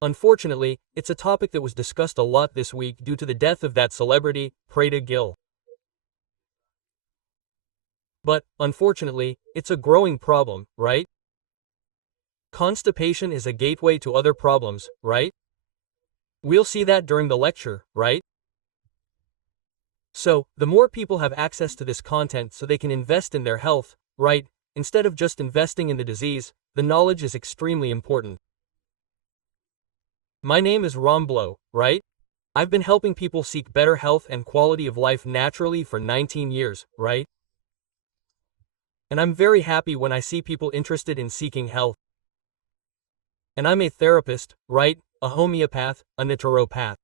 Unfortunately, it's a topic that was discussed a lot this week due to the death of that celebrity, Prada Gill. But, unfortunately, it's a growing problem, right? Constipation is a gateway to other problems, right? We'll see that during the lecture, right? So, the more people have access to this content so they can invest in their health, right, instead of just investing in the disease, the knowledge is extremely important. My name is Romblo, right? I've been helping people seek better health and quality of life naturally for 19 years, right? And I'm very happy when I see people interested in seeking health. And I'm a therapist, right? A homeopath, a naturopath.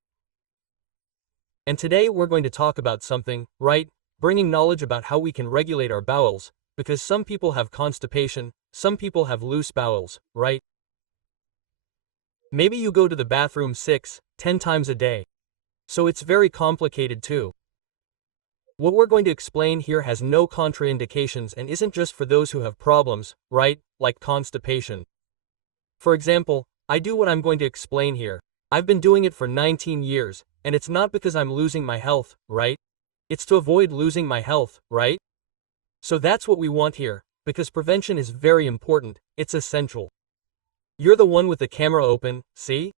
And today we're going to talk about something, right? Bringing knowledge about how we can regulate our bowels, because some people have constipation, some people have loose bowels, right? Maybe you go to the bathroom 6, 10 times a day. So it's very complicated too. What we're going to explain here has no contraindications and isn't just for those who have problems, right, like constipation. For example, I do what I'm going to explain here. I've been doing it for 19 years, and it's not because I'm losing my health, right? It's to avoid losing my health, right? So that's what we want here, because prevention is very important, it's essential. You're the one with the camera open, see?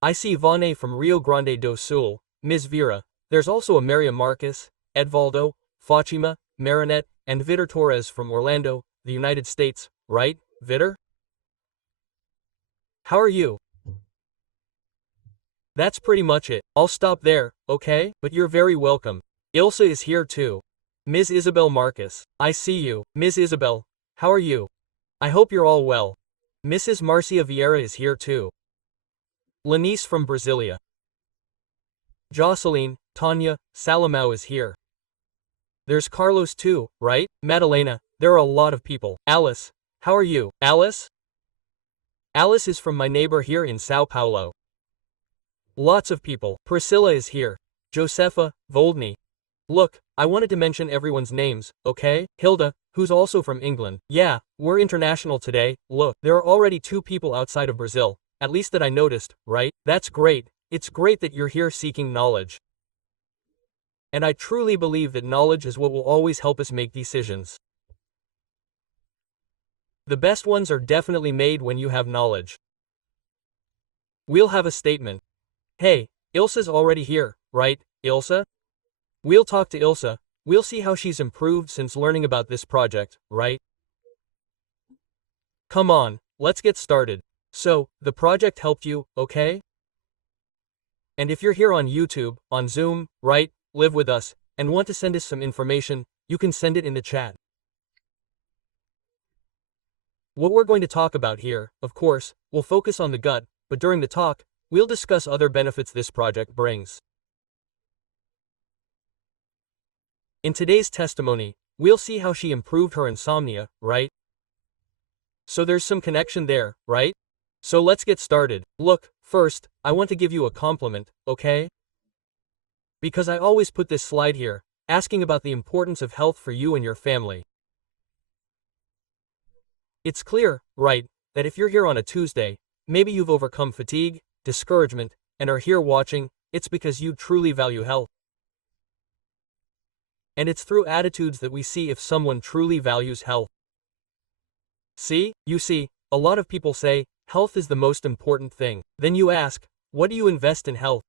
I see Vane from Rio Grande do Sul, Ms. Vera, there's also a Maria Marcus, Edvaldo, Fatima, Marinette, and Vitor Torres from Orlando, the United States, right, Vitor? How are you? That's pretty much it. I'll stop there, okay? But you're very welcome. Ilsa is here too. Ms. Isabel Marcus. I see you. Ms. Isabel, how are you? I hope you're all well. Mrs. Marcia Vieira is here too. Lenice from Brasilia. Jocelyn, Tanya, Salamao is here. There's Carlos too, right? Madalena, there are a lot of people. Alice, how are you? Alice? Alice is from my neighbor here in Sao Paulo. Lots of people. Priscilla is here. Josefa, Voldny. Look, I wanted to mention everyone's names, okay? Hilda, who's also from England. Yeah, we're international today. Look, there are already 2 people outside of Brazil, at least that I noticed, right? That's great. It's great that you're here seeking knowledge. And I truly believe that knowledge is what will always help us make decisions. The best ones are definitely made when you have knowledge. We'll have a statement. Hey, Ilsa's already here, right, Ilsa? We'll talk to Ilsa, we'll see how she's improved since learning about this project, right? Come on, let's get started. So, the project helped you, okay? And if you're here on YouTube, on Zoom, right, live with us, and want to send us some information, you can send it in the chat. What we're going to talk about here, of course, will focus on the gut, but during the talk, we'll discuss other benefits this project brings. In today's testimony, we'll see how she improved her insomnia, right? So there's some connection there, right? So let's get started. Look, first, I want to give you a compliment, okay? Because I always put this slide here, asking about the importance of health for you and your family. It's clear, right, that if you're here on a Tuesday, maybe you've overcome fatigue, discouragement, and are here watching, it's because you truly value health. And it's through attitudes that we see if someone truly values health. You see, a lot of people say, health is the most important thing. Then you ask, what do you invest in health?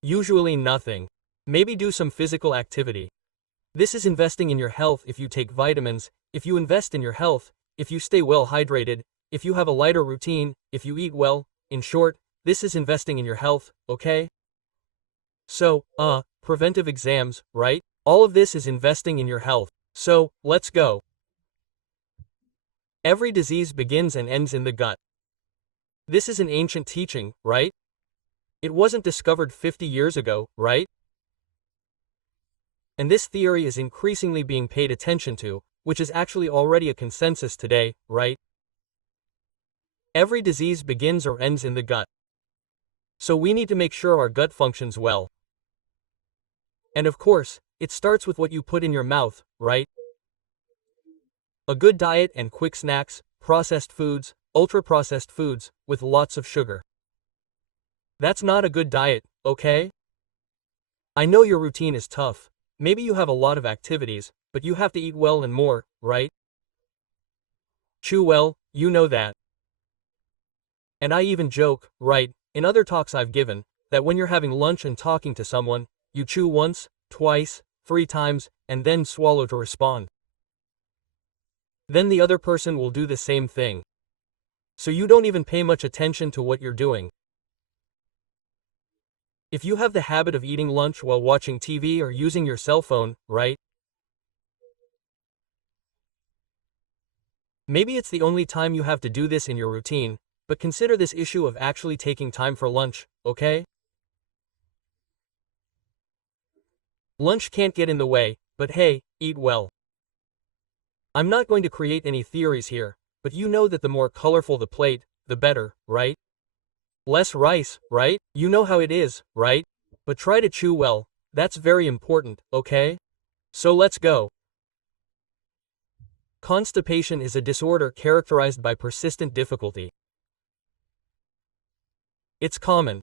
Usually nothing. Maybe do some physical activity. This is investing in your health if you take vitamins, if you invest in your health, if you stay well hydrated, if you have a lighter routine, if you eat well, in short, this is investing in your health, okay? So, preventive exams, right? All of this is investing in your health. So, let's go. Every disease begins and ends in the gut. This is an ancient teaching, right? It wasn't discovered 50 years ago, right? And this theory is increasingly being paid attention to, which is actually already a consensus today, right? Every disease begins or ends in the gut. So we need to make sure our gut functions well. And of course, it starts with what you put in your mouth, right? A good diet and quick snacks, processed foods, ultra-processed foods, with lots of sugar. That's not a good diet, okay? I know your routine is tough. Maybe you have a lot of activities, but you have to eat well and more, right? Chew well, you know that. And I even joke, right, in other talks I've given, that when you're having lunch and talking to someone, you chew once, twice, 3 times, and then swallow to respond. Then the other person will do the same thing. So you don't even pay much attention to what you're doing. If you have the habit of eating lunch while watching TV or using your cell phone, right? Maybe it's the only time you have to do this in your routine, but consider this issue of actually taking time for lunch, okay? Lunch can't get in the way, but hey, eat well. I'm not going to create any theories here, but you know that the more colorful the plate, the better, right? Less rice, right? You know how it is, right? But try to chew well. That's very important, okay? So let's go. Constipation is a disorder characterized by persistent difficulty. It's common.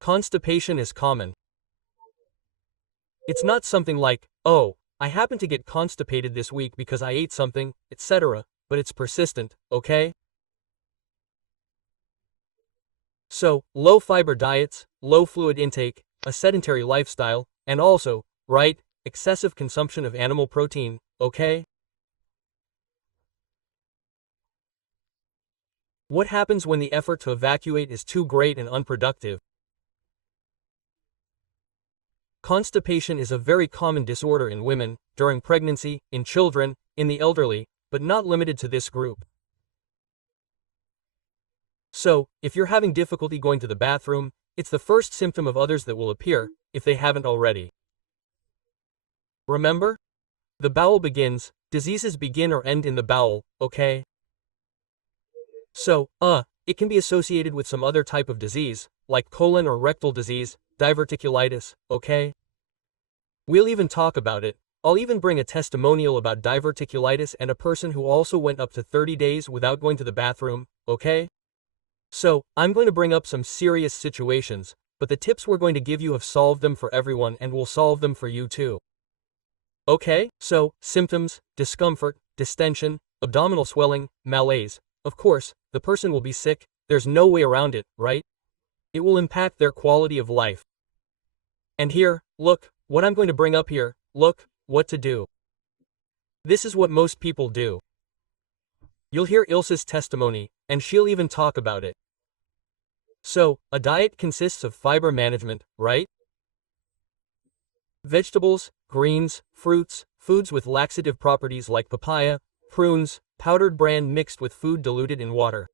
Constipation is common. It's not something like, oh, I happen to get constipated this week because I ate something, etc., but it's persistent, okay? So, low fiber diets, low fluid intake, a sedentary lifestyle, and also, right, excessive consumption of animal protein, okay? What happens when the effort to evacuate is too great and unproductive? Constipation is a very common disorder in women, during pregnancy, in children, in the elderly, but not limited to this group. So, if you're having difficulty going to the bathroom, it's the first symptom of others that will appear, if they haven't already. Remember? The bowel begins, diseases begin or end in the bowel, okay? So, it can be associated with some other type of disease, like colon or rectal disease, diverticulitis, okay? We'll even talk about it. I'll even bring a testimonial about diverticulitis and a person who also went up to 30 days without going to the bathroom, okay? So, I'm going to bring up some serious situations, but the tips we're going to give you have solved them for everyone and will solve them for you too. Okay, so, symptoms, discomfort, distension, abdominal swelling, malaise. Of course, the person will be sick, there's no way around it, right? It will impact their quality of life. And here, look, what I'm going to bring up here, look, what to do. This is what most people do. You'll hear Ilse's testimony, and she'll even talk about it. So, a diet consists of fiber management, right? Vegetables, greens, fruits, foods with laxative properties like papaya, prunes, powdered bran mixed with food diluted in water.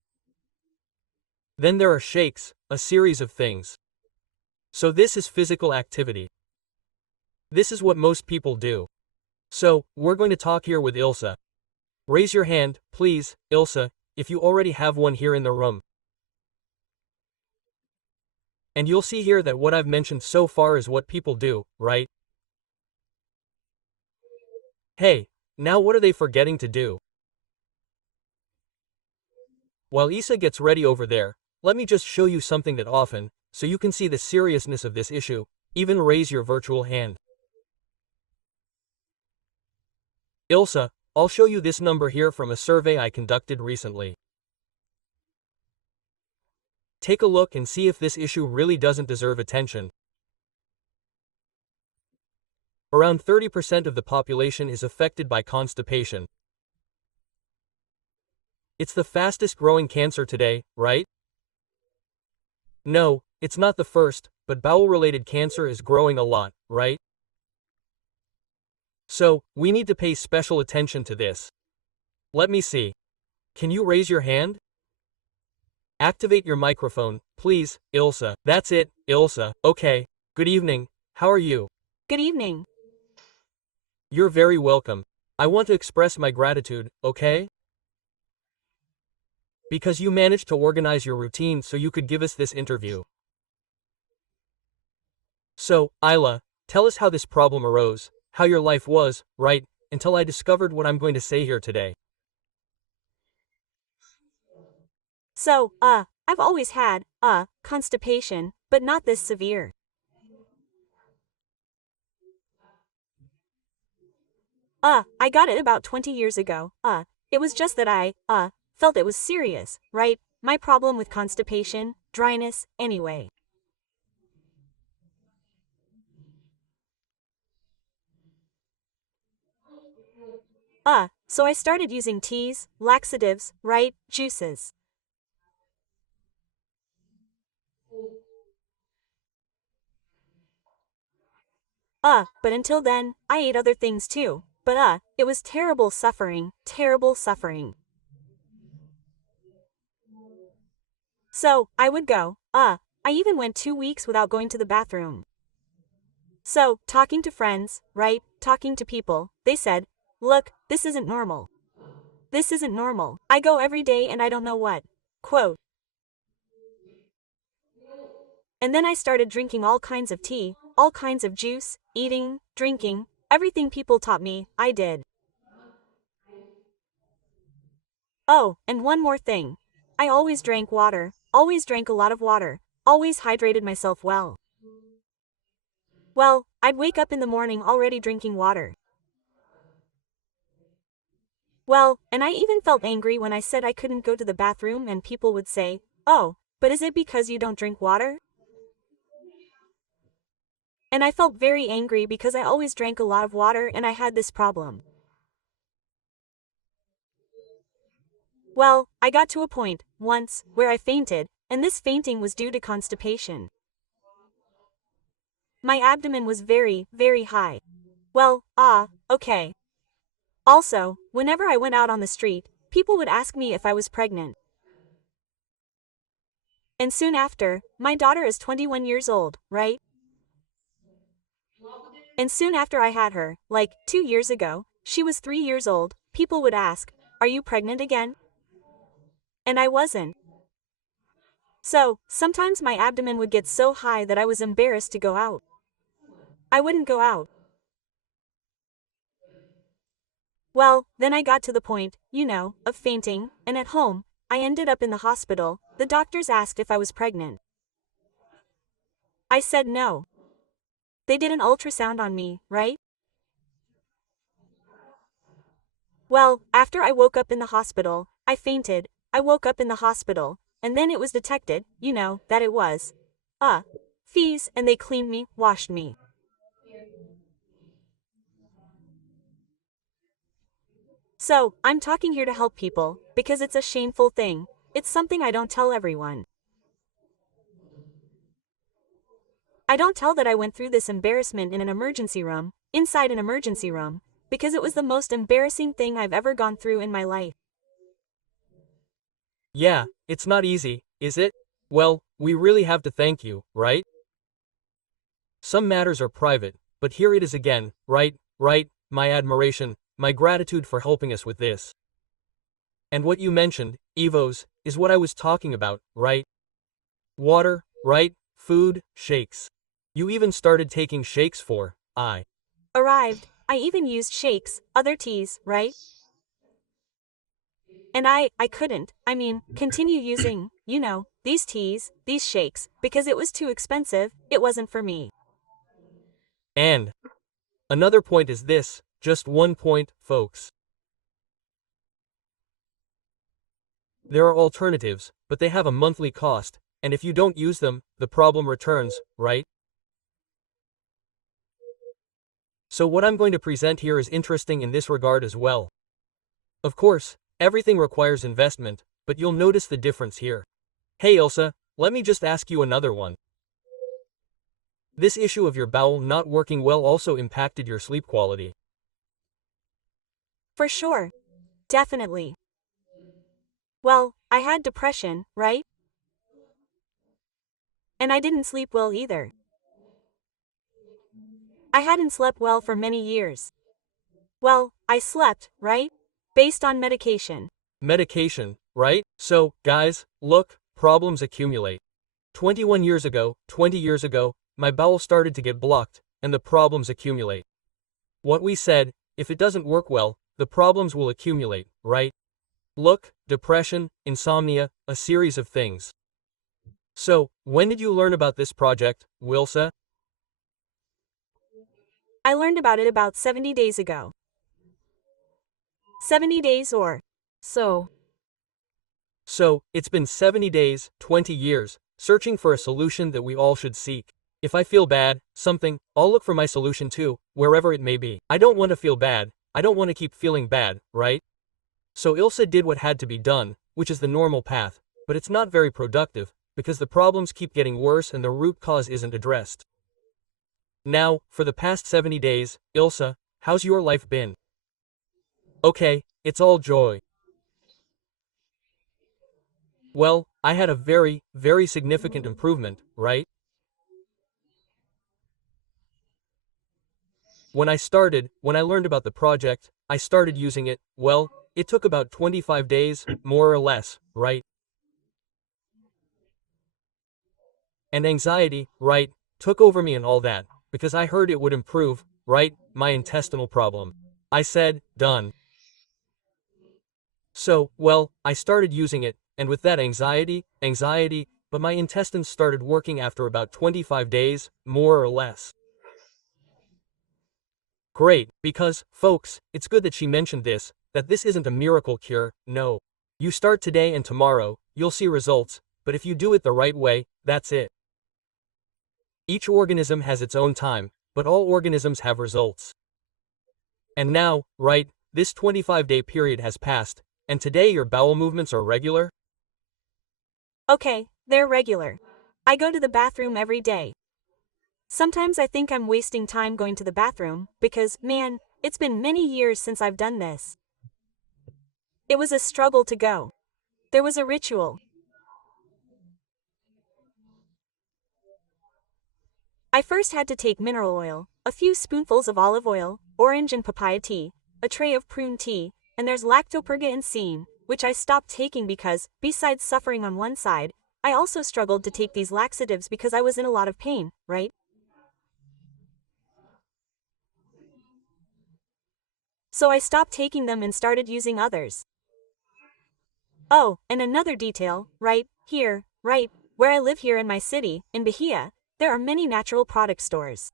Then there are shakes, a series of things. So this is physical activity. This is what most people do. So, we're going to talk here with Ilse. Raise your hand, please, Ilse, if you already have one here in the room. And you'll see here that what I've mentioned so far is what people do, right? Hey, now what are they forgetting to do? While Isa gets ready over there, let me just show you something that often, so you can see the seriousness of this issue, even raise your virtual hand. Ilse, I'll show you this number here from a survey I conducted recently. Take a look and see if this issue really doesn't deserve attention. Around 30% of the population is affected by constipation. It's the fastest growing cancer today, right? No, it's not the first, but bowel-related cancer is growing a lot, right? So, we need to pay special attention to this. Let me see. Can you raise your hand? Activate your microphone, please, Ilse. That's it, Ilse. Okay. Good evening. How are you? Good evening. You're very welcome. I want to express my gratitude, okay? Because you managed to organize your routine so you could give us this interview. So, Isla, tell us how this problem arose, how your life was, right, until I discovered what I'm going to say here today. So, I've always had, constipation, but not this severe. I got it about 20 years ago. It was just that I, felt it was serious, right? My problem with constipation, dryness, anyway. So I started using teas, laxatives, right, juices. But until then, I ate other things too. But it was terrible suffering, terrible suffering. So, I would go, I even went 2 weeks without going to the bathroom. So, talking to friends, right, talking to people, they said, look, this isn't normal. This isn't normal. I go every day and I don't know what. Quote. And then I started drinking all kinds of tea, all kinds of juice, eating, drinking, everything people taught me, I did. Oh, and one more thing. I always drank water, always drank a lot of water, always hydrated myself well. Well, I'd wake up in the morning already drinking water. Well, and I even felt angry when I said I couldn't go to the bathroom and people would say, oh, but is it because you don't drink water? And I felt very angry because I always drank a lot of water and I had this problem. Well, I got to a point, once, where I fainted, and this fainting was due to constipation. My abdomen was very, very high. Well, okay. Also, whenever I went out on the street, people would ask me if I was pregnant. And soon after, my daughter is 21 years old, right? And soon after I had her, like, 2 years ago, she was 3 years old, people would ask, are you pregnant again? And I wasn't. So, sometimes my abdomen would get so high that I was embarrassed to go out. I wouldn't go out. Well, then I got to the point, of fainting, and at home, I ended up in the hospital. The doctors asked if I was pregnant. I said no. They did an ultrasound on me, right? Well, after I woke up in the hospital, I fainted, I woke up in the hospital, and then it was detected, that it was, fees, and they cleaned me, washed me. So, I'm talking here to help people, because it's a shameful thing. It's something I don't tell everyone. I don't tell that I went through this embarrassment in an emergency room, inside an emergency room, because it was the most embarrassing thing I've ever gone through in my life. Yeah, it's not easy, is it? Well, we really have to thank you, right? Some matters are private, but here it is again, right, my admiration, my gratitude for helping us with this. And what you mentioned, Evos, is what I was talking about, right? Water, right? Food, shakes. You even started taking shakes for, I. Arrived, I even used shakes, other teas, right? And I couldn't, continue using, these teas, these shakes, because it was too expensive, it wasn't for me. And another point is this, just one point, folks. There are alternatives, but they have a monthly cost, and if you don't use them, the problem returns, right? So what I'm going to present here is interesting in this regard as well. Of course, everything requires investment, but you'll notice the difference here. Hey Ilsa, let me just ask you another one. This issue of your bowel not working well also impacted your sleep quality. For sure. Definitely. Well, I had depression, right? And I didn't sleep well either. I hadn't slept well for many years. Well, I slept, right? Based on medication. Medication, right? So, guys, look, problems accumulate. 21 years ago, 20 years ago, my bowel started to get blocked, and the problems accumulate. What we said, if it doesn't work well, the problems will accumulate, right? Look, depression, insomnia, a series of things. So, when did you learn about this project, Wilsa? I learned about it about 70 days ago. 70 days or so. So, it's been 70 days, 20 years, searching for a solution that we all should seek. If I feel bad, something, I'll look for my solution too, wherever it may be. I don't want to feel bad, I don't want to keep feeling bad, right? So Ilsa did what had to be done, which is the normal path, but it's not very productive, because the problems keep getting worse and the root cause isn't addressed. Now, for the past 70 days, Ilsa, how's your life been? Okay, it's all joy. Well, I had a very, very significant improvement, right? When I learned about the project, I started using it, well, it took about 25 days, more or less, right? And anxiety, right, took over me and all that, because I heard it would improve, right, my intestinal problem. I said, done. So, well, I started using it, and with that anxiety, but my intestines started working after about 25 days, more or less. Great, because, folks, it's good that she mentioned this, that this isn't a miracle cure, no. You start today and tomorrow, you'll see results, but if you do it the right way, that's it. Each organism has its own time, but all organisms have results. And now, right, this 25-day period has passed, and today your bowel movements are regular? Okay, they're regular. I go to the bathroom every day. Sometimes I think I'm wasting time going to the bathroom, because, man, it's been many years since I've done this. It was a struggle to go. There was a ritual. I first had to take mineral oil, a few spoonfuls of olive oil, orange and papaya tea, a tray of prune tea, and there's lactopurga and seen, which I stopped taking because, besides suffering on one side, I also struggled to take these laxatives because I was in a lot of pain, right? So I stopped taking them and started using others. Oh, and another detail, right where I live here in my city, in Bahia, there are many natural product stores.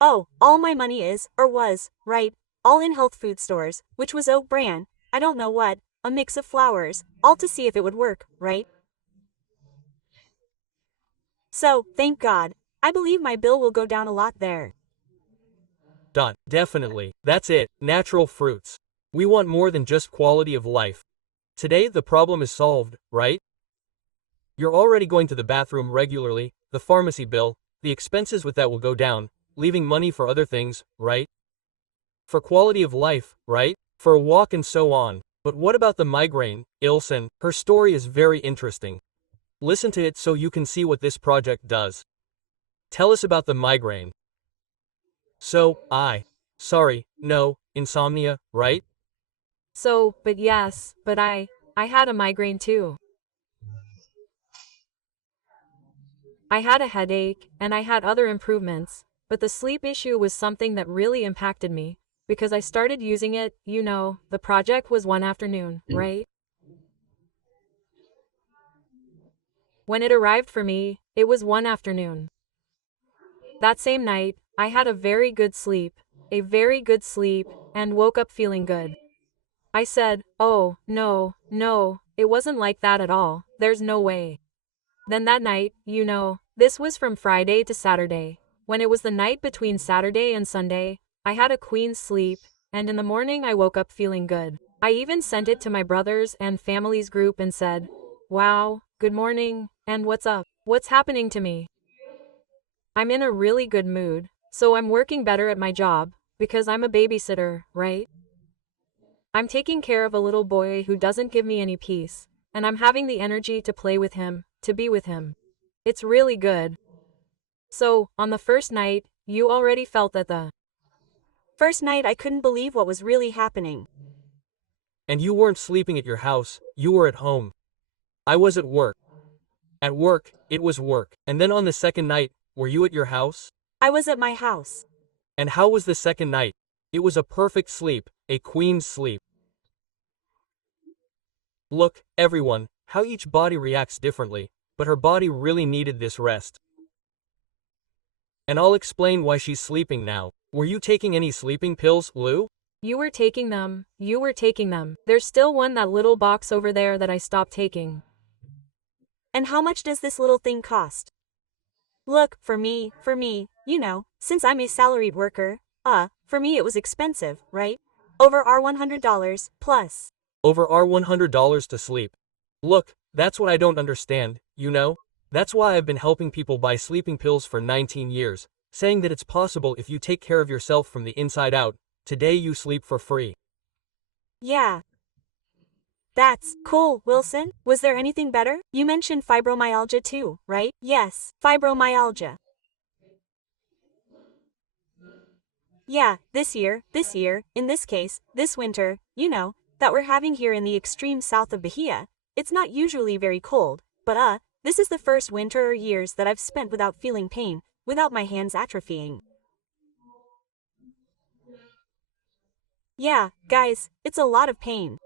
Oh, all my money is, or was, right, all in health food stores, which was oat bran, I don't know what, a mix of flours, all to see if it would work, right? So, thank God, I believe my bill will go down a lot there. Definitely, that's it, natural fruits. We want more than just quality of life. Today the problem is solved, right? You're already going to the bathroom regularly, the pharmacy bill, the expenses with that will go down, leaving money for other things, right? For quality of life, right? For a walk and so on. But what about the migraine, Ilsen? Her story is very interesting. Listen to it so you can see what this project does. Tell us about the migraine. So, no, insomnia, right? But yes, but I had a migraine too. I had a headache, and I had other improvements, but the sleep issue was something that really impacted me, because I started using it, the project was one afternoon, right? When it arrived for me, it was one afternoon. That same night, I had a very good sleep, and woke up feeling good. I said, oh, no, it wasn't like that at all, there's no way. Then that night, this was from Friday to Saturday. When it was the night between Saturday and Sunday, I had a queen's sleep, and in the morning I woke up feeling good. I even sent it to my brothers and family's group and said, wow, good morning, and what's up? What's happening to me? I'm in a really good mood, so I'm working better at my job, because I'm a babysitter, right? I'm taking care of a little boy who doesn't give me any peace, and I'm having the energy to play with him, to be with him. It's really good. So, on the first night, you already felt that the First night I couldn't believe what was really happening. And you weren't sleeping at your house, you were at home. I was at work. At work, it was work. And then on the second night, were you at your house? I was at my house. And how was the second night? It was a perfect sleep, a queen's sleep. Look, everyone, how each body reacts differently, but her body really needed this rest. And I'll explain why she's sleeping now. Were you taking any sleeping pills, Lou? You were taking them. You were taking them. There's still one that little box over there that I stopped taking. And how much does this little thing cost? Look, for me, you know, since I'm a salaried worker, for me it was expensive, right? Over our $100 plus. Over our $100 to sleep. Look, that's what I don't understand, you know? That's why I've been helping people buy sleeping pills for 19 years, saying that it's possible if you take care of yourself from the inside out. Today you sleep for free. Yeah. That's cool, Wilson. Was there anything better? You mentioned fibromyalgia too, right? Yes, fibromyalgia. Yeah, this year, in this case, this winter, you know, that we're having here in the extreme south of Bahia, it's not usually very cold, but this is the first winter or years that I've spent without feeling pain, without my hands atrophying. Yeah, guys, it's a lot of pain.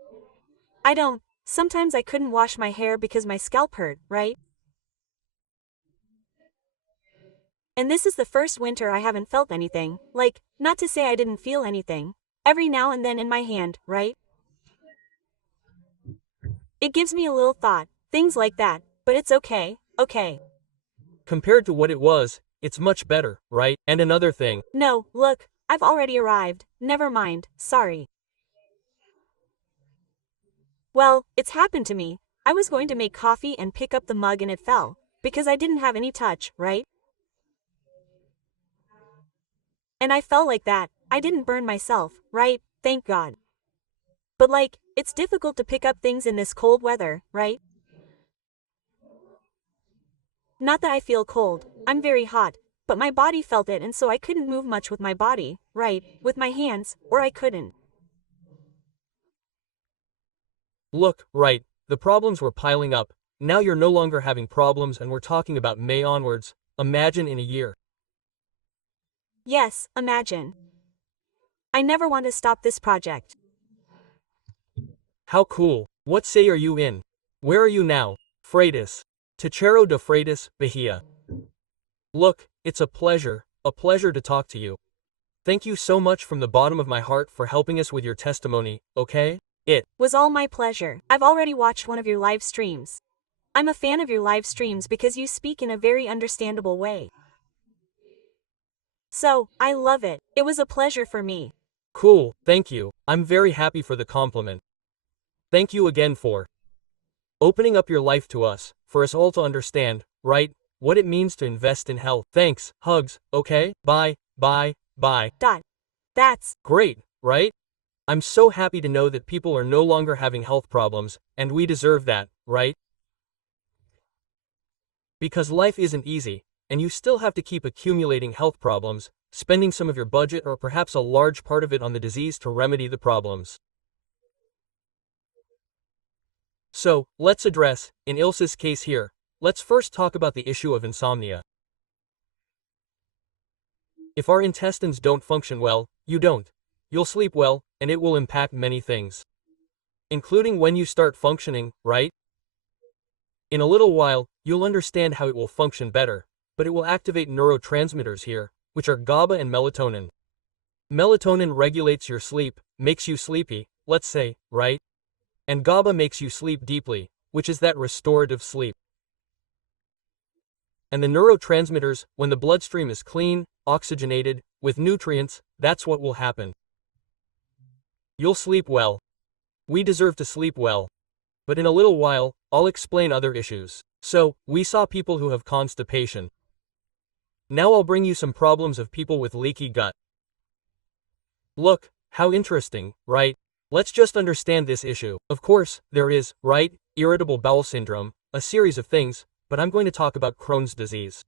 Sometimes I couldn't wash my hair because my scalp hurt, right? And this is the first winter I haven't felt anything, like, not to say I didn't feel anything. Every now and then in my hand, right? It gives me a little thought, things like that, but it's okay, okay. Compared to what it was, it's much better, right? And another thing. No, look, I've already arrived, never mind, sorry. Well, it's happened to me. I was going to make coffee and pick up the mug and it fell, because I didn't have any touch, right? And I fell like that. I didn't burn myself, right? Thank God. But like, it's difficult to pick up things in this cold weather, right? Not that I feel cold, I'm very hot, but my body felt it and so I couldn't move much with my body, right? With my hands, or I couldn't. Look, right, the problems were piling up. Now you're no longer having problems and we're talking about May onwards. Imagine in a year. Yes, imagine. I never want to stop this project. How cool. What say are you in? Where are you now? Freitas. Teachero de Freitas, Bahia. Look, it's a pleasure to talk to you. Thank you so much from the bottom of my heart for helping us with your testimony, okay? It was all my pleasure. I've already watched one of your live streams. I'm a fan of your live streams because you speak in a very understandable way. So, I love it. It was a pleasure for me. Cool, thank you. I'm very happy for the compliment. Thank you again for opening up your life to us, for us all to understand, right, what it means to invest in health. Thanks, hugs, okay? Bye. That's great, right? I'm so happy to know that people are no longer having health problems, and we deserve that, right? Because life isn't easy, and you still have to keep accumulating health problems, spending some of your budget or perhaps a large part of it on the disease to remedy the problems. So, let's address, in Ilse's case here, let's first talk about the issue of insomnia. If our intestines don't function well, you'll sleep well, and it will impact many things. Including when you start functioning, right? In a little while, you'll understand how it will function better, but it will activate neurotransmitters here, which are GABA and melatonin. Melatonin regulates your sleep, makes you sleepy, let's say, right? And GABA makes you sleep deeply, which is that restorative sleep. And the neurotransmitters, when the bloodstream is clean, oxygenated, with nutrients, that's what will happen. You'll sleep well. We deserve to sleep well. But in a little while, I'll explain other issues. So, we saw people who have constipation. Now I'll bring you some problems of people with leaky gut. Look, how interesting, right? Let's just understand this issue. Of course, there is, right, irritable bowel syndrome, a series of things, but I'm going to talk about Crohn's disease.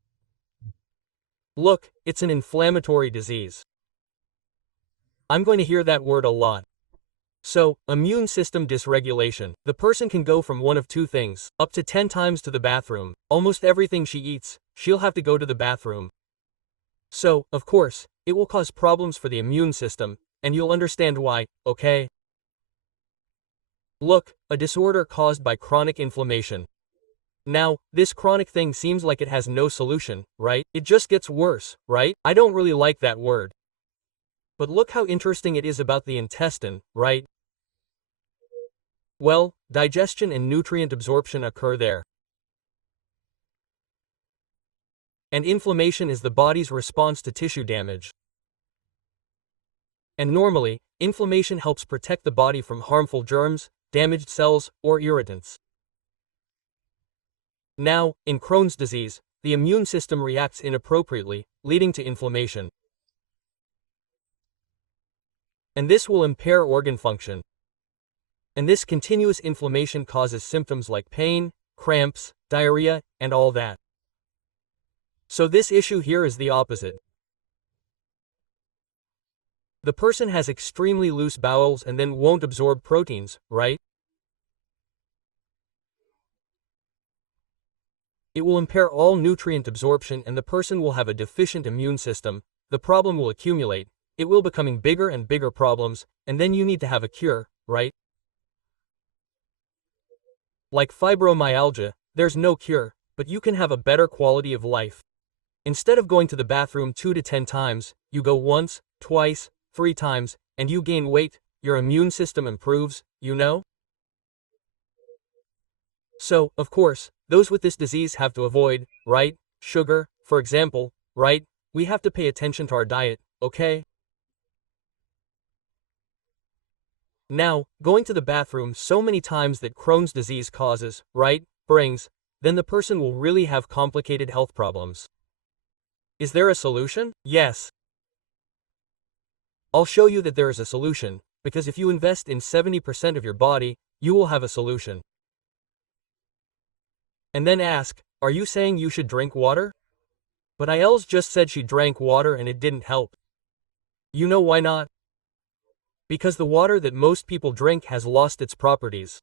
Look, it's an inflammatory disease. I'm going to hear that word a lot. So, immune system dysregulation. The person can go from one of two things, up to 10 times to the bathroom. Almost everything she eats, she'll have to go to the bathroom. So, of course, it will cause problems for the immune system, and you'll understand why, okay? Look, a disorder caused by chronic inflammation. Now, this chronic thing seems like it has no solution, right? It just gets worse, right? I don't really like that word. But look how interesting it is about the intestine, right? Well, digestion and nutrient absorption occur there. And inflammation is the body's response to tissue damage. And normally, inflammation helps protect the body from harmful germs, damaged cells, or irritants. Now, in Crohn's disease, the immune system reacts inappropriately, leading to inflammation. And this will impair organ function. And this continuous inflammation causes symptoms like pain, cramps, diarrhea, and all that. So this issue here is the opposite. The person has extremely loose bowels and then won't absorb proteins, right? It will impair all nutrient absorption and the person will have a deficient immune system, the problem will accumulate, it will becoming bigger and bigger problems, and then you need to have a cure, right? Like fibromyalgia, there's no cure, but you can have a better quality of life. Instead of going to the bathroom 2 to 10 times, you go once, twice, 3 times, and you gain weight, your immune system improves, you know? So, of course, those with this disease have to avoid, right, sugar, for example, right? We have to pay attention to our diet, okay? Now, going to the bathroom so many times that Crohn's disease causes, right, brings, then the person will really have complicated health problems. Is there a solution? Yes. I'll show you that there is a solution, because if you invest in 70% of your body, you will have a solution. And then ask, are you saying you should drink water? But Iel's just said she drank water and it didn't help. You know why not? Because the water that most people drink has lost its properties.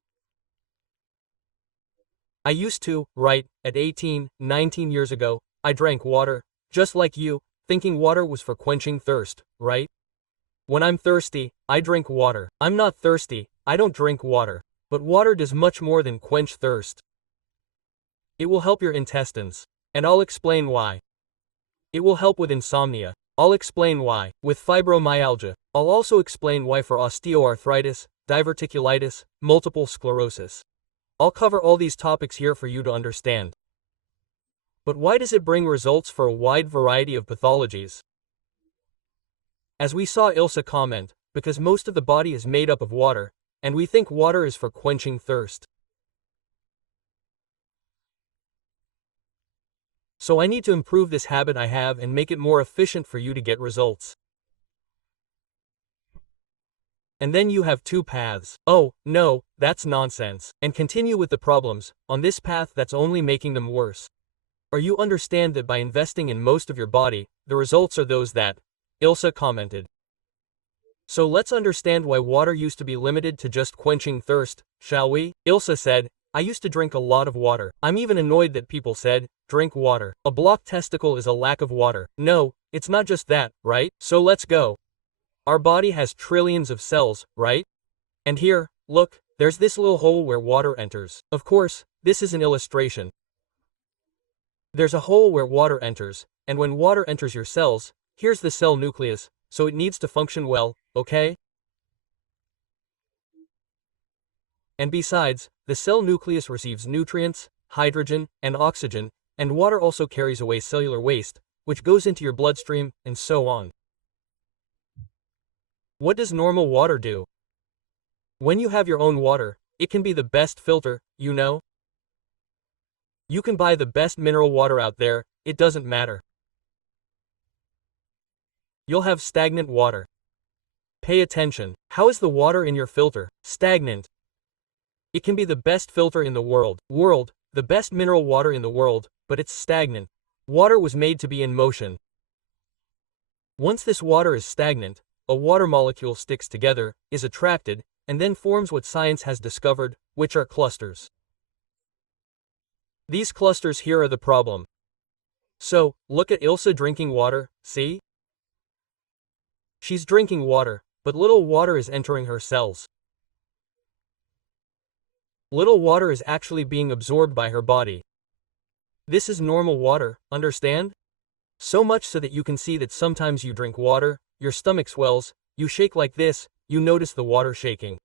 I used to, right, at 18, 19 years ago, I drank water, just like you, thinking water was for quenching thirst, right? When I'm thirsty, I drink water. I'm not thirsty, I don't drink water. But water does much more than quench thirst. It will help your intestines. And I'll explain why. It will help with insomnia. I'll explain why. With fibromyalgia. I'll also explain why for osteoarthritis, diverticulitis, multiple sclerosis. I'll cover all these topics here for you to understand. But why does it bring results for a wide variety of pathologies? As we saw Ilse comment, because most of the body is made up of water, and we think water is for quenching thirst. So I need to improve this habit I have and make it more efficient for you to get results. And then you have 2 paths. Oh, no, that's nonsense. And continue with the problems, on this path that's only making them worse. Or you understand that by investing in most of your body, the results are those that Ilse commented. So let's understand why water used to be limited to just quenching thirst, shall we? Ilse said, I used to drink a lot of water. I'm even annoyed that people said, drink water. A blocked testicle is a lack of water. No, it's not just that, right? So let's go. Our body has trillions of cells, right? And here, look, there's this little hole where water enters. Of course, this is an illustration. There's a hole where water enters, and when water enters your cells, here's the cell nucleus, so it needs to function well, okay? And besides, the cell nucleus receives nutrients, hydrogen, and oxygen, and water also carries away cellular waste, which goes into your bloodstream, and so on. What does normal water do? When you have your own water, it can be the best filter, you know? You can buy the best mineral water out there, it doesn't matter. You'll have stagnant water. Pay attention. How is the water in your filter? Stagnant. It can be the best filter in the world, the best mineral water in the world, but it's stagnant. Water was made to be in motion. Once this water is stagnant, a water molecule sticks together, is attracted, and then forms what science has discovered, which are clusters. These clusters here are the problem. So, look at Ilse drinking water, see? She's drinking water, but little water is entering her cells. Little water is actually being absorbed by her body. This is normal water, understand? So much so that you can see that sometimes you drink water, your stomach swells, you shake like this, you notice the water shaking.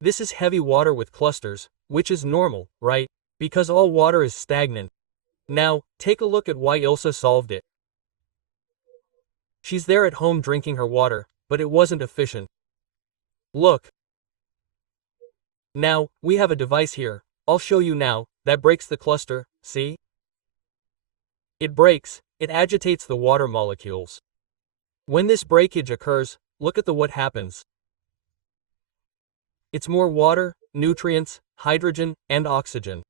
This is heavy water with clusters, which is normal, right? Because all water is stagnant. Now, take a look at why Ilsa solved it. She's there at home drinking her water, but it wasn't efficient. Look. Now, we have a device here, I'll show you now, that breaks the cluster, see? It breaks, it agitates the water molecules. When this breakage occurs, look at what happens. It's more water, nutrients, hydrogen, and oxygen.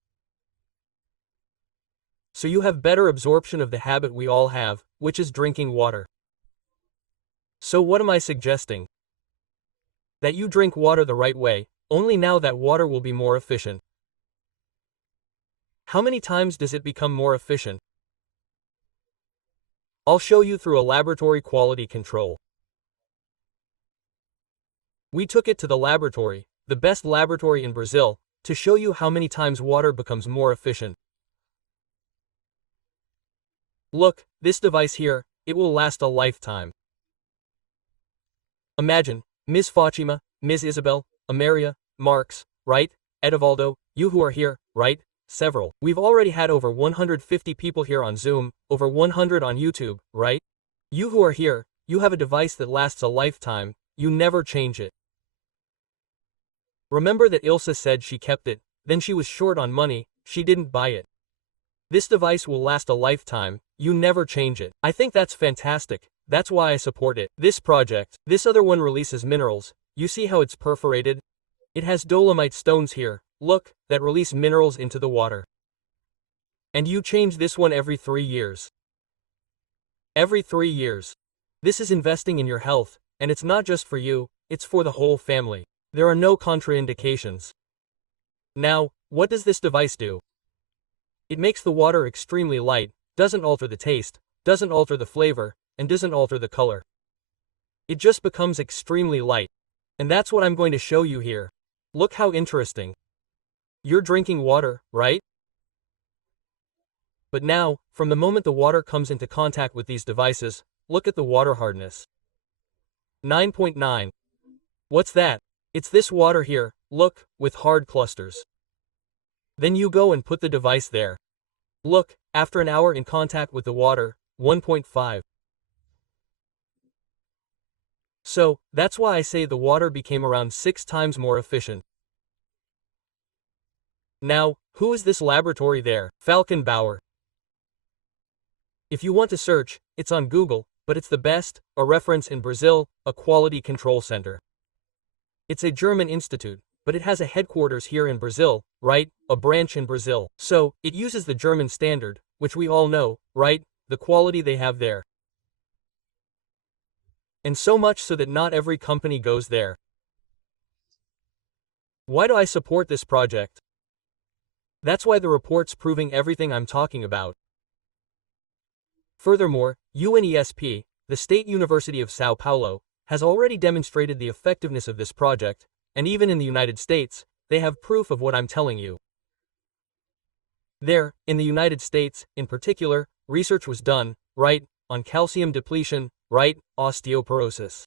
So you have better absorption of the habit we all have, which is drinking water. So what am I suggesting? That you drink water the right way, only now that water will be more efficient. How many times does it become more efficient? I'll show you through a laboratory quality control. We took it to the laboratory, the best laboratory in Brazil, to show you how many times water becomes more efficient. Look, this device here, it will last a lifetime. Imagine, Ms. Fatima, Ms. Isabel, Amaria, Marx, right? Edivaldo, you who are here, right? Several. We've already had over 150 people here on Zoom, over 100 on YouTube, right? You who are here, you have a device that lasts a lifetime, you never change it. Remember that Ilsa said she kept it, then she was short on money, she didn't buy it. This device will last a lifetime, you never change it. I think that's fantastic, that's why I support it. This project, this other one releases minerals, you see how it's perforated? It has dolomite stones here, look, that release minerals into the water. And you change this one every 3 years. Every 3 years. This is investing in your health, and it's not just for you, it's for the whole family. There are no contraindications. Now, what does this device do? It makes the water extremely light, doesn't alter the taste, doesn't alter the flavor, and doesn't alter the color. It just becomes extremely light. And that's what I'm going to show you here. Look how interesting. You're drinking water, right? But now, from the moment the water comes into contact with these devices, look at the water hardness. 9.9. What's that? It's this water here, look, with hard clusters. Then you go and put the device there. Look, after an hour in contact with the water, 1.5. So, that's why I say the water became around 6 times more efficient. Now, who is this laboratory there? Falcon Bauer. If you want to search, it's on Google, but it's the best, a reference in Brazil, a quality control center. It's a German institute, but it has a headquarters here in Brazil, right? A branch in Brazil. So, it uses the German standard, which we all know, right? The quality they have there. And so much so that not every company goes there. Why do I support this project? That's why the report's proving everything I'm talking about. Furthermore, UNESP, the State University of São Paulo, has already demonstrated the effectiveness of this project, and even in the United States, they have proof of what I'm telling you. There, in the United States, in particular, research was done, right, on calcium depletion, right, osteoporosis.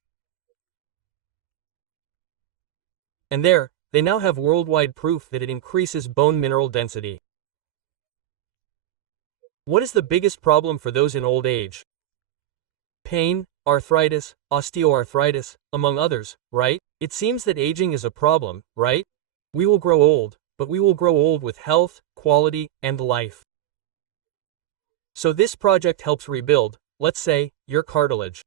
And there, they now have worldwide proof that it increases bone mineral density. What is the biggest problem for those in old age? Pain, arthritis, osteoarthritis, among others, right? It seems that aging is a problem, right? We will grow old, but we will grow old with health, quality, and life. So this project helps rebuild, let's say, your cartilage.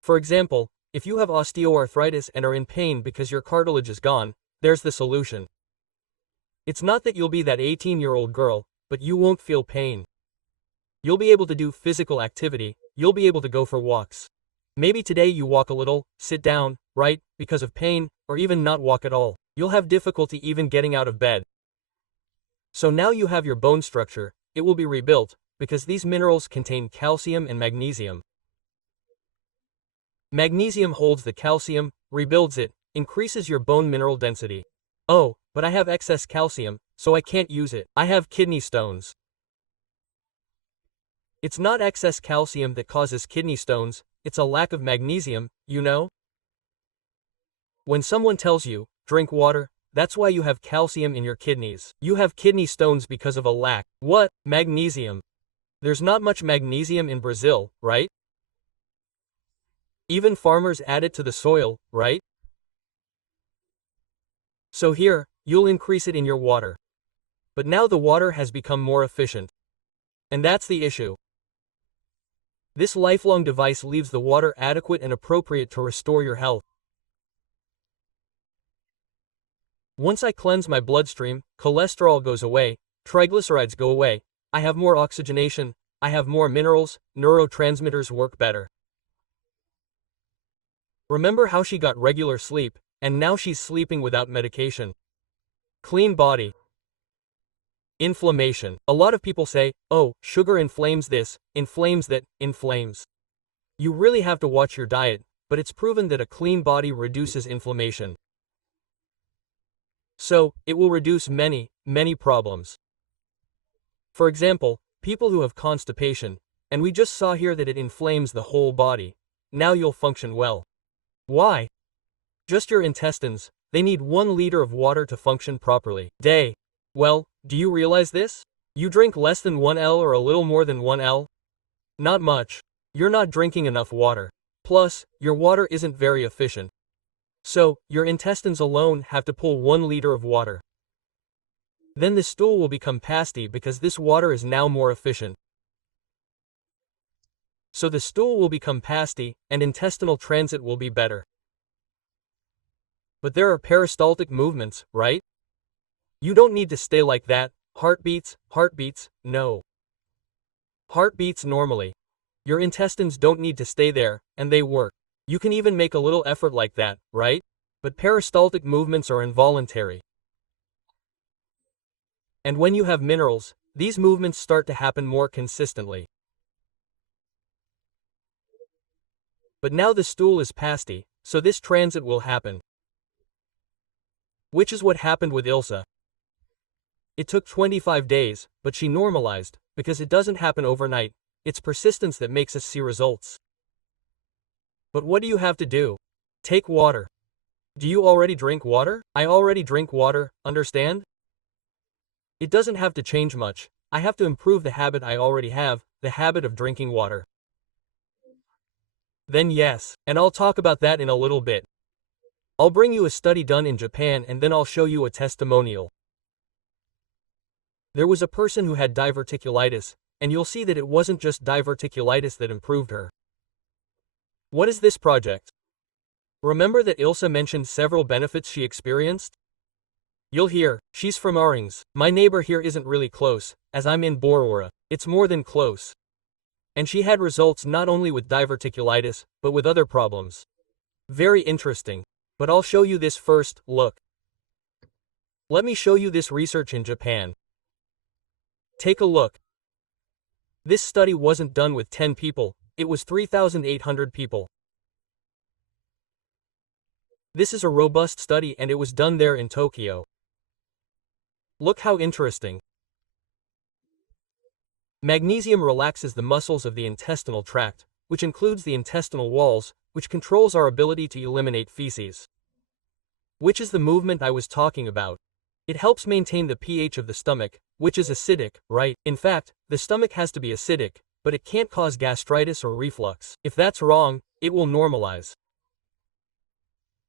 For example, if you have osteoarthritis and are in pain because your cartilage is gone, there's the solution. It's not that you'll be that 18-year-old girl, but you won't feel pain. You'll be able to do physical activity, you'll be able to go for walks. Maybe today you walk a little, sit down, right, because of pain, or even not walk at all. You'll have difficulty even getting out of bed. So now you have your bone structure, it will be rebuilt, because these minerals contain calcium and magnesium. Magnesium holds the calcium, rebuilds it, increases your bone mineral density. Oh, But I have excess calcium, so I can't use it. I have kidney stones. It's not excess calcium that causes kidney stones, it's a lack of magnesium, you know? When someone tells you, drink water, that's why you have calcium in your kidneys. You have kidney stones because of a lack. What? Magnesium. There's not much magnesium in Brazil, right? Even farmers add it to the soil, right? So here, you'll increase it in your water. But now the water has become more efficient. And that's the issue. This lifelong device leaves the water adequate and appropriate to restore your health. Once I cleanse my bloodstream, cholesterol goes away, triglycerides go away, I have more oxygenation, I have more minerals, neurotransmitters work better. Remember how she got regular sleep, and now she's sleeping without medication. Clean body. Inflammation. A lot of people say, oh, sugar inflames this, inflames that, inflames. You really have to watch your diet, but it's proven that a clean body reduces inflammation. So, it will reduce many, many problems. For example, people who have constipation, and we just saw here that it inflames the whole body. Now you'll function well. Why? Just your intestines, they need 1 liter of water to function properly. Day. Well, do you realize this? You drink less than 1 L or a little more than 1 L? Not much. You're not drinking enough water. Plus, your water isn't very efficient. So, your intestines alone have to pull 1 liter of water. Then the stool will become pasty because this water is now more efficient. So the stool will become pasty, and intestinal transit will be better. But there are peristaltic movements, right? You don't need to stay like that. Heartbeats, no. Heart beats normally. Your intestines don't need to stay there, and they work. You can even make a little effort like that, right? But peristaltic movements are involuntary. And when you have minerals, these movements start to happen more consistently. But now the stool is pasty, so this transit will happen. Which is what happened with Ilsa. It took 25 days, but she normalized, because it doesn't happen overnight. It's persistence that makes us see results. But what do you have to do? Take water. Do you already drink water? I already drink water, understand? It doesn't have to change much. I have to improve the habit I already have, the habit of drinking water. Then yes, and I'll talk about that in a little bit. I'll bring you a study done in Japan and then I'll show you a testimonial. There was a person who had diverticulitis, and you'll see that it wasn't just diverticulitis that improved her. What is this project? Remember that Ilsa mentioned several benefits she experienced? You'll hear, she's from Orange. My neighbor here isn't really close, as I'm in Borora. It's more than close. And she had results not only with diverticulitis, but with other problems. Very interesting. But I'll show you this first, look. Let me show you this research in Japan. Take a look. This study wasn't done with 10 people, it was 3,800 people. This is a robust study and it was done there in Tokyo. Look how interesting. Magnesium relaxes the muscles of the intestinal tract, which includes the intestinal walls, which controls our ability to eliminate feces. Which is the movement I was talking about. It helps maintain the pH of the stomach, which is acidic, right? In fact, the stomach has to be acidic, but it can't cause gastritis or reflux. If that's wrong, it will normalize.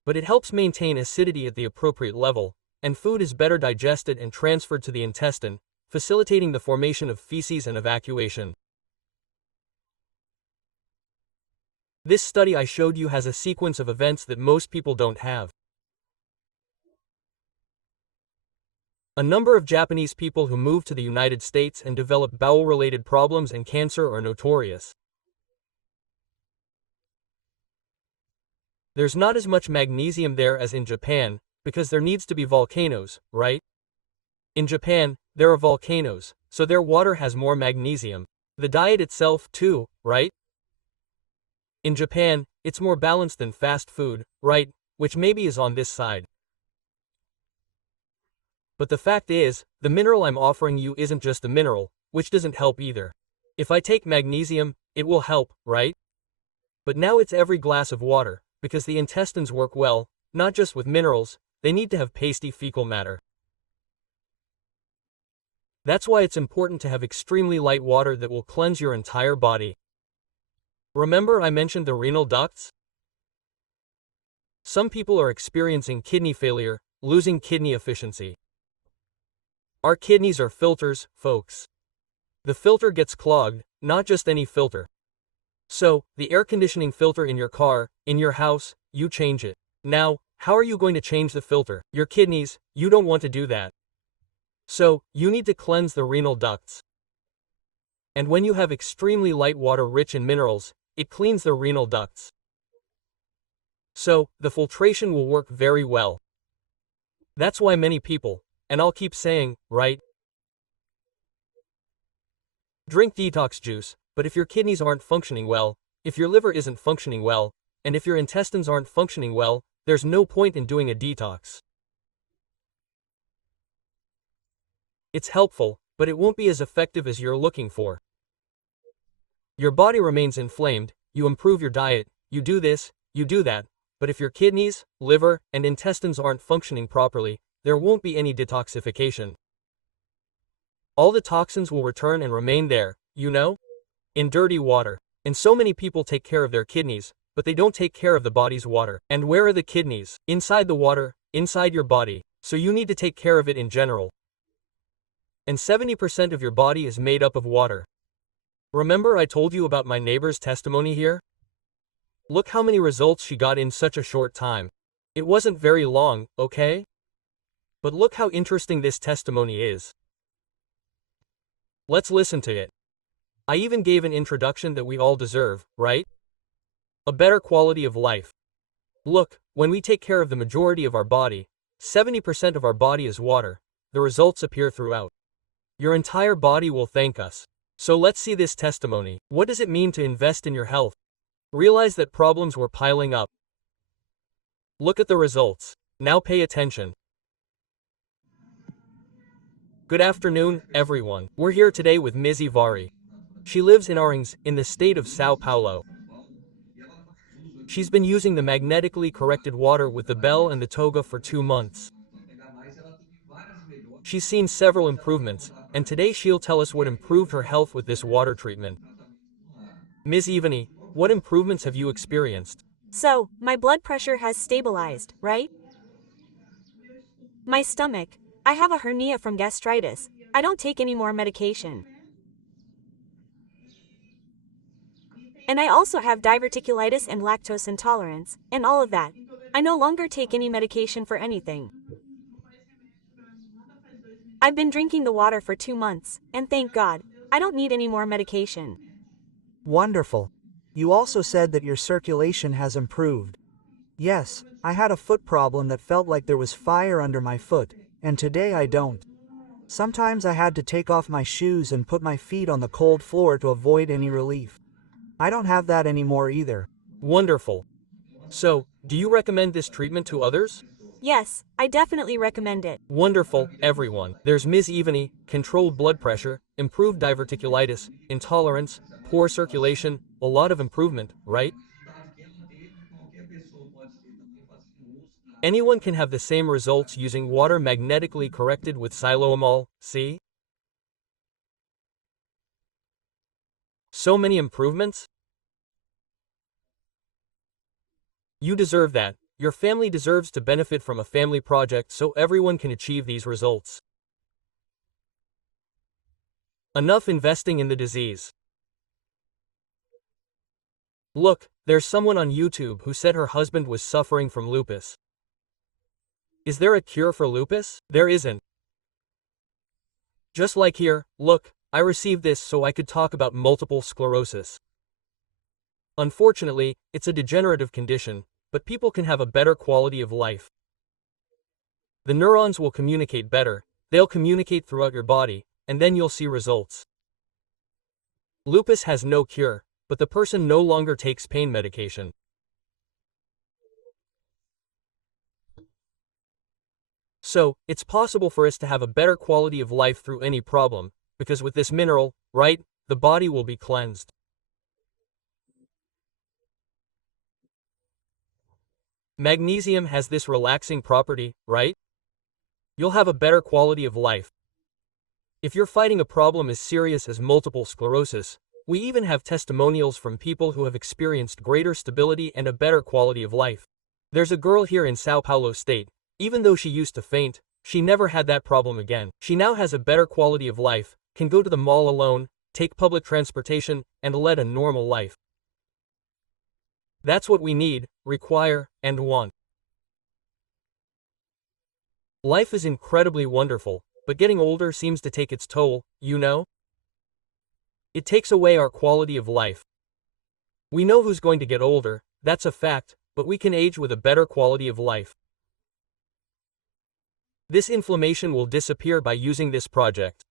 But it helps maintain acidity at the appropriate level, and food is better digested and transferred to the intestine, facilitating the formation of feces and evacuation. This study I showed you has a sequence of events that most people don't have. A number of Japanese people who moved to the United States and developed bowel-related problems and cancer are notorious. There's not as much magnesium there as in Japan, because there needs to be volcanoes, right? In Japan, there are volcanoes, so their water has more magnesium. The diet itself, too, right? In Japan, it's more balanced than fast food, right? Which maybe is on this side. But the fact is, the mineral I'm offering you isn't just a mineral, which doesn't help either. If I take magnesium, it will help, right? But now it's every glass of water, because the intestines work well, not just with minerals, they need to have pasty fecal matter. That's why it's important to have extremely light water that will cleanse your entire body. Remember I mentioned the renal ducts? Some people are experiencing kidney failure, losing kidney efficiency. Our kidneys are filters, folks. The filter gets clogged, not just any filter. So, the air conditioning filter in your car, in your house, you change it. Now, how are you going to change the filter? Your kidneys, you don't want to do that. So, you need to cleanse the renal ducts. And when you have extremely light water rich in minerals, it cleans the renal ducts. So, the filtration will work very well. That's why many people, and I'll keep saying, right? Drink detox juice, but if your kidneys aren't functioning well, if your liver isn't functioning well, and if your intestines aren't functioning well, there's no point in doing a detox. It's helpful, but it won't be as effective as you're looking for. Your body remains inflamed, you improve your diet, you do this, you do that, but if your kidneys, liver, and intestines aren't functioning properly, there won't be any detoxification. All the toxins will return and remain there, you know? In dirty water. And so many people take care of their kidneys, but they don't take care of the body's water. And where are the kidneys? Inside the water, inside your body. So you need to take care of it in general. And 70% of your body is made up of water. Remember I told you about my neighbor's testimony here? Look how many results she got in such a short time. It wasn't very long, okay? But look how interesting this testimony is. Let's listen to it. I even gave an introduction that we all deserve, right? A better quality of life. Look, when we take care of the majority of our body, 70% of our body is water, the results appear throughout. Your entire body will thank us. So let's see this testimony. What does it mean to invest in your health? Realize that problems were piling up. Look at the results. Now pay attention. Good afternoon, everyone. We're here today with Ms. Ivari. She lives in Orange, in the state of Sao Paulo. She's been using the magnetically corrected water with the bell and the toga for 2 months. She's seen several improvements, and today she'll tell us what improved her health with this water treatment. Ms. Ivani, what improvements have you experienced? So, my blood pressure has stabilized, right? My stomach. I have a hernia from gastritis. I don't take any more medication. And I also have diverticulitis and lactose intolerance, and all of that. I no longer take any medication for anything. I've been drinking the water for 2 months, and thank God, I don't need any more medication. Wonderful. You also said that your circulation has improved. Yes, I had a foot problem that felt like there was fire under my foot, and today I don't. Sometimes I had to take off my shoes and put my feet on the cold floor to avoid any relief. I don't have that anymore either. Wonderful. So, do you recommend this treatment to others? Yes, I definitely recommend it. Wonderful, everyone. There's Ms. Ivani, controlled blood pressure, improved diverticulitis, intolerance, poor circulation, a lot of improvement, right? Anyone can have the same results using water magnetically corrected with Sylocimol, see? So many improvements? You deserve that. Your family deserves to benefit from a family project so everyone can achieve these results. Enough investing in the disease. Look, there's someone on YouTube who said her husband was suffering from lupus. Is there a cure for lupus? There isn't. Just like here, look, I received this so I could talk about multiple sclerosis. Unfortunately, it's a degenerative condition, but people can have a better quality of life. The neurons will communicate better, they'll communicate throughout your body, and then you'll see results. Lupus has no cure, but the person no longer takes pain medication. So, it's possible for us to have a better quality of life through any problem, because with this mineral, right, the body will be cleansed. Magnesium has this relaxing property, right? You'll have a better quality of life. If you're fighting a problem as serious as multiple sclerosis, we even have testimonials from people who have experienced greater stability and a better quality of life. There's a girl here in Sao Paulo state, even though she used to faint, she never had that problem again. She now has a better quality of life, can go to the mall alone, take public transportation, and lead a normal life. That's what we need, require, and want. Life is incredibly wonderful, but getting older seems to take its toll, you know? It takes away our quality of life. We know who's going to get older, that's a fact, but we can age with a better quality of life. This inflammation will disappear by using this project.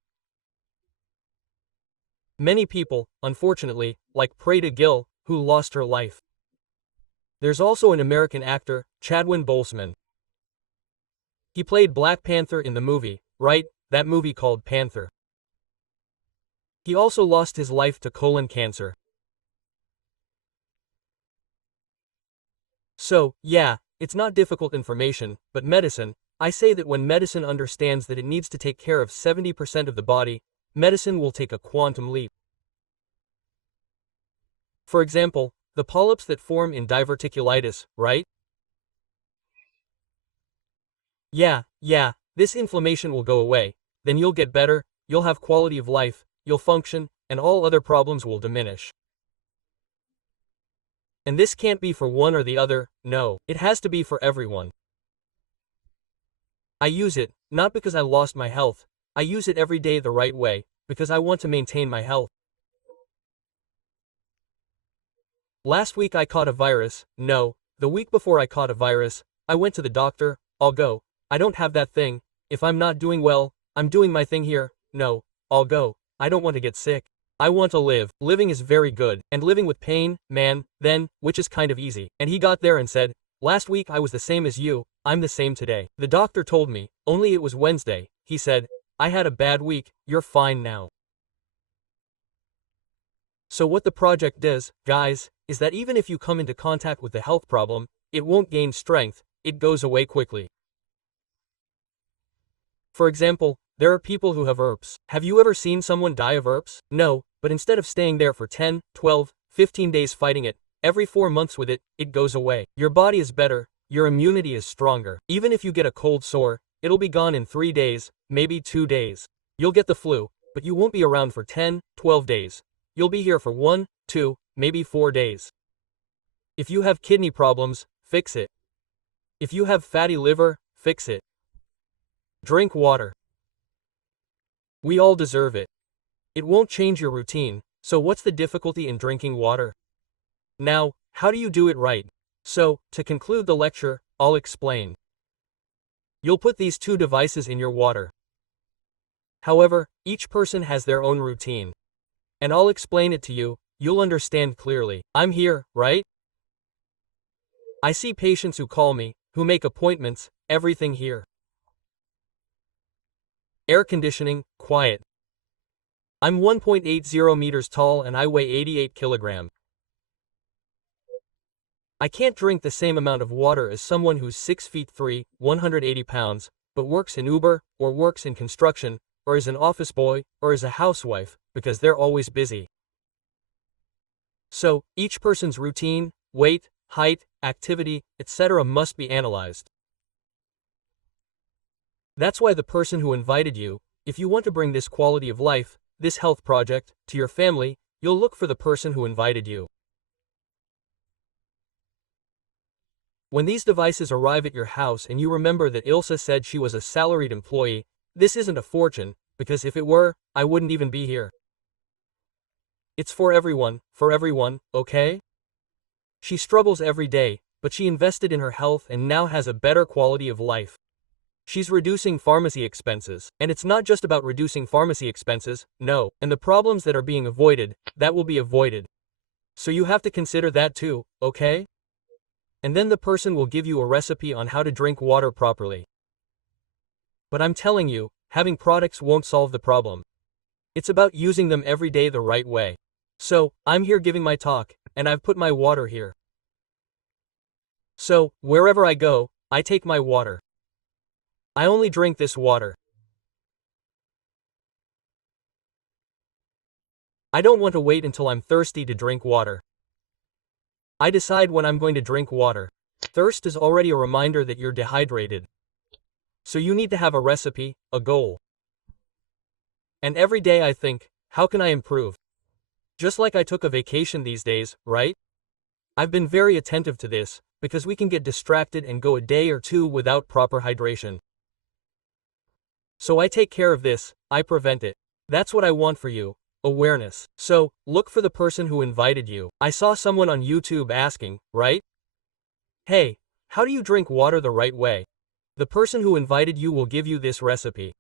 Many people, unfortunately, like Prada Gill, who lost her life. There's also an American actor, Chadwick Boseman. He played Black Panther in the movie, right, that movie called Panther. He also lost his life to colon cancer. So, yeah, it's not difficult information, but medicine, I say that when medicine understands that it needs to take care of 70% of the body, medicine will take a quantum leap. For example, the polyps that form in diverticulitis, right? Yeah, this inflammation will go away, then you'll get better, you'll have quality of life, you'll function, and all other problems will diminish. And this can't be for one or the other, no, it has to be for everyone. I use it, not because I lost my health, I use it every day the right way, because I want to maintain my health. Last week I caught a virus, no, the week before I caught a virus, I went to the doctor, I'll go, I don't have that thing, if I'm not doing well, I'm doing my thing here, no, I'll go, I don't want to get sick. I want to live, living is very good, and living with pain, man, then, which is kind of easy. And he got there and said, last week I was the same as you, I'm the same today. The doctor told me, only it was Wednesday, he said, I had a bad week, you're fine now. So what the project does, guys, is that even if you come into contact with the health problem, it won't gain strength, it goes away quickly. For example, there are people who have herpes. Have you ever seen someone die of herpes? No, but instead of staying there for 10, 12, 15 days fighting it, every 4 months with it, it goes away. Your body is better, your immunity is stronger. Even if you get a cold sore, it'll be gone in 3 days, maybe 2 days. You'll get the flu, but you won't be around for 10, 12 days. You'll be here for 1, 2, maybe 4 days. If you have kidney problems, fix it. If you have fatty liver, fix it. Drink water. We all deserve it. It won't change your routine, so what's the difficulty in drinking water? Now, how do you do it right? So, to conclude the lecture, I'll explain. You'll put these 2 devices in your water. However, each person has their own routine. And I'll explain it to you, you'll understand clearly. I'm here, right? I see patients who call me, who make appointments, everything here. Air conditioning, quiet. I'm 1.80 meters tall and I weigh 88 kilograms. I can't drink the same amount of water as someone who's 6 feet 3, 180 pounds, but works in Uber, or works in construction, or is an office boy, or is a housewife, because they're always busy. So, each person's routine, weight, height, activity, etc. must be analyzed. That's why the person who invited you, if you want to bring this quality of life, this health project, to your family, you'll look for the person who invited you. When these devices arrive at your house and you remember that Ilsa said she was a salaried employee, this isn't a fortune, because if it were, I wouldn't even be here. It's for everyone, okay? She struggles every day, but she invested in her health and now has a better quality of life. She's reducing pharmacy expenses, and it's not just about reducing pharmacy expenses, no, and the problems that are being avoided, that will be avoided. So you have to consider that too, okay? And then the person will give you a recipe on how to drink water properly. But I'm telling you, having products won't solve the problem. It's about using them every day the right way. So, I'm here giving my talk, and I've put my water here. So, wherever I go, I take my water. I only drink this water. I don't want to wait until I'm thirsty to drink water. I decide when I'm going to drink water. Thirst is already a reminder that you're dehydrated. So you need to have a recipe, a goal. And every day I think, how can I improve? Just like I took a vacation these days, right? I've been very attentive to this, because we can get distracted and go a day or two without proper hydration. So I take care of this, I prevent it. That's what I want for you, awareness. So, look for the person who invited you. I saw someone on YouTube asking, right? Hey, how do you drink water the right way? The person who invited you will give you this recipe.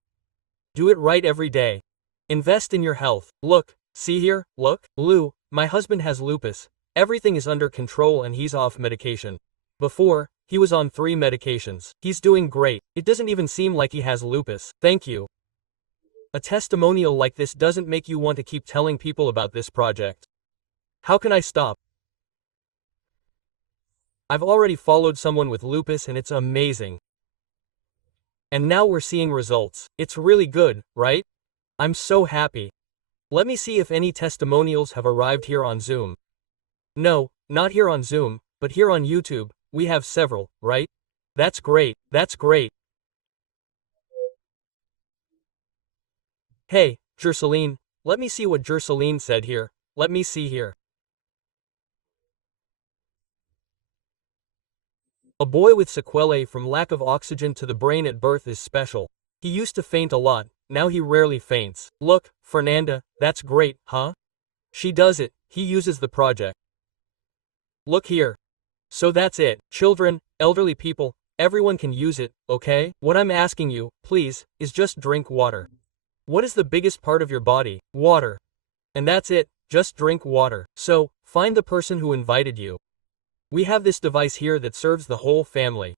Do it right every day. Invest in your health. Look, see here, look. Lou, my husband has lupus. Everything is under control and he's off medication. Before, he was on 3 medications. He's doing great. It doesn't even seem like he has lupus. Thank you. A testimonial like this doesn't make you want to keep telling people about this project. How can I stop? I've already followed someone with lupus and it's amazing. And now we're seeing results. It's really good, right? I'm so happy. Let me see if any testimonials have arrived here on Zoom. No, not here on Zoom, but here on YouTube, we have several, right? That's great, that's great. Hey, Jerseline, let me see what Jerseline said here. Let me see here. A boy with sequelae from lack of oxygen to the brain at birth is special. He used to faint a lot, now he rarely faints. Look, Fernanda, that's great, huh? She does it, he uses the project. Look here. So that's it. Children, elderly people, everyone can use it, okay? What I'm asking you, please, is just drink water. What is the biggest part of your body? Water. And that's it, just drink water. So, find the person who invited you. We have this device here that serves the whole family.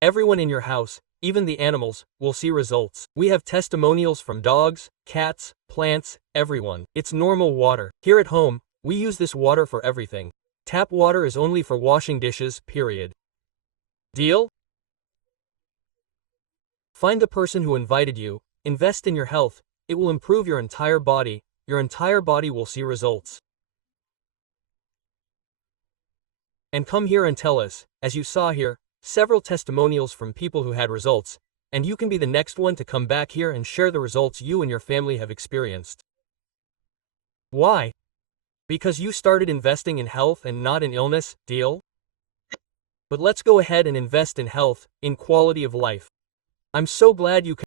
Everyone in your house, even the animals, will see results. We have testimonials from dogs, cats, plants, everyone. It's normal water. Here at home, we use this water for everything. Tap water is only for washing dishes, period. Deal? Find the person who invited you, invest in your health, it will improve your entire body will see results. And come here and tell us, as you saw here, several testimonials from people who had results, and you can be the next one to come back here and share the results you and your family have experienced. Why? Because you started investing in health and not in illness, deal? But let's go ahead and invest in health, in quality of life. I'm so glad you